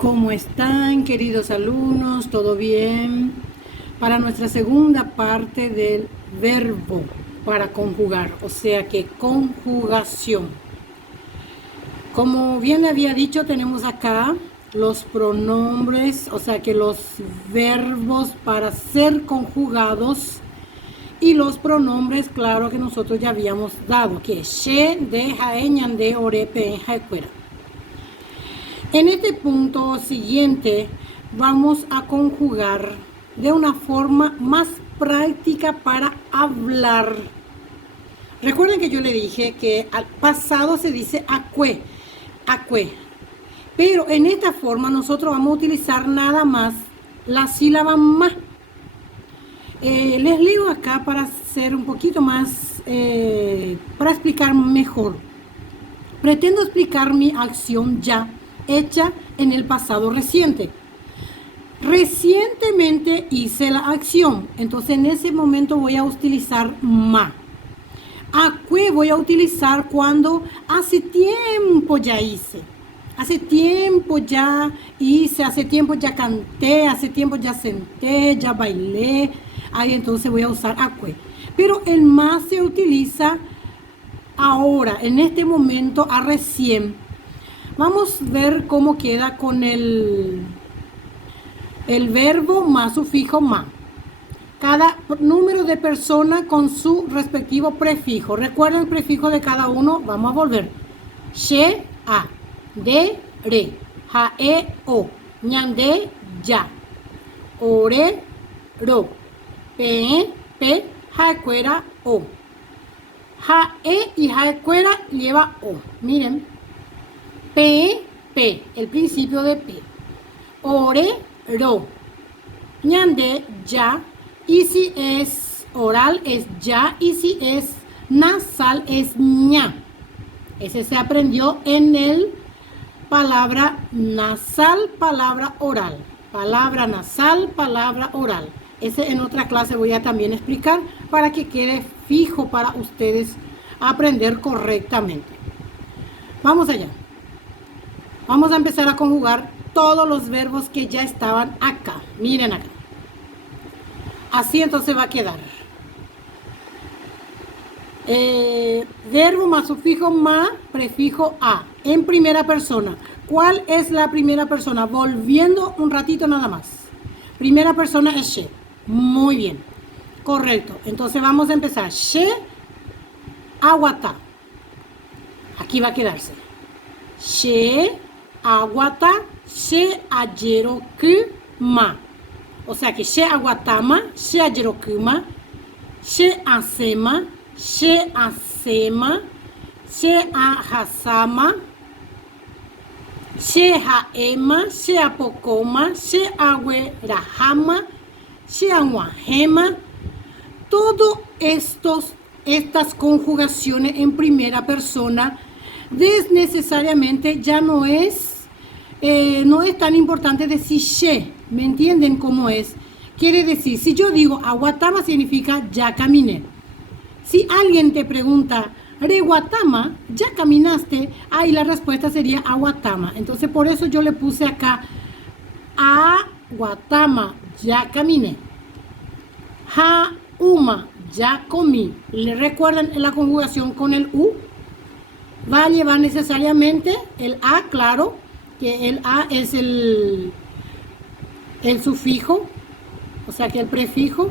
¿Cómo están, queridos alumnos? ¿Todo bien? Para nuestra segunda parte del verbo para conjugar, o sea que conjugación. Como bien había dicho, tenemos acá los pronombres, o sea que los verbos para ser conjugados y los pronombres, claro, que nosotros ya habíamos dado, que es she, de, jae, ñande, ore, pe, jaecuera. En este punto siguiente vamos a conjugar de una forma más práctica para hablar. Recuerden que yo le dije que al pasado se dice acue, pero en esta forma nosotros vamos a utilizar nada más la sílaba ma. Les leo acá para hacer un poquito más, para explicar mejor. Pretendo explicar mi acción ya hecha en el pasado reciente. Recientemente hice la acción, entonces en ese momento voy a utilizar ma. Acue voy a utilizar cuando hace tiempo ya hice. Hace tiempo ya hice, hace tiempo ya canté, hace tiempo ya senté, ya bailé. Ahí entonces voy a usar acue. Pero el ma se utiliza ahora, en este momento, a recién. Vamos a ver cómo queda con el verbo más sufijo ma. Cada número de persona con su respectivo prefijo. Recuerden el prefijo de cada uno. Vamos a volver. She, a. De, re. Jae, o. Ñande, ya. Ore, ro. Pe, pe. Jaecuera, o. Jae y jaecuera lleva o. Miren. Pe, pe, el principio de pe. Ore, ro. Ñande, ya. Y si es oral es ya. Y si es nasal es ña. Ese se aprendió en el palabra nasal, palabra oral. Palabra nasal, palabra oral. Ese en otra clase voy a también explicar para que quede fijo para ustedes aprender correctamente. Vamos allá. Vamos a empezar a conjugar todos los verbos que ya estaban acá. Miren acá. Así entonces va a quedar. Verbo más sufijo ma, prefijo a. En primera persona. ¿Cuál es la primera persona? Volviendo un ratito nada más. Primera persona es she. Muy bien. Correcto. Entonces vamos a empezar. She, aguata. Aquí va a quedarse. She, aguata, she ajerokuma. O sea que she aguatama, she ajerokuma, she asema, she asema, she ahasama, she haema, she apokoma, she aguerahama, she aguahema. Todas estas conjugaciones en primera persona desnecesariamente ya no es tan importante decir she. ¿Me entienden cómo es? Quiere decir, si yo digo aguatama significa ya caminé. Si alguien te pregunta reguatama, ya caminaste, ahí la respuesta sería aguatama. Entonces por eso yo le puse acá aguatama, ya caminé. Jauma, ya comí. ¿Le recuerdan la conjugación con el u? Va a llevar necesariamente el a, claro, que el a es el sufijo, o sea que el prefijo.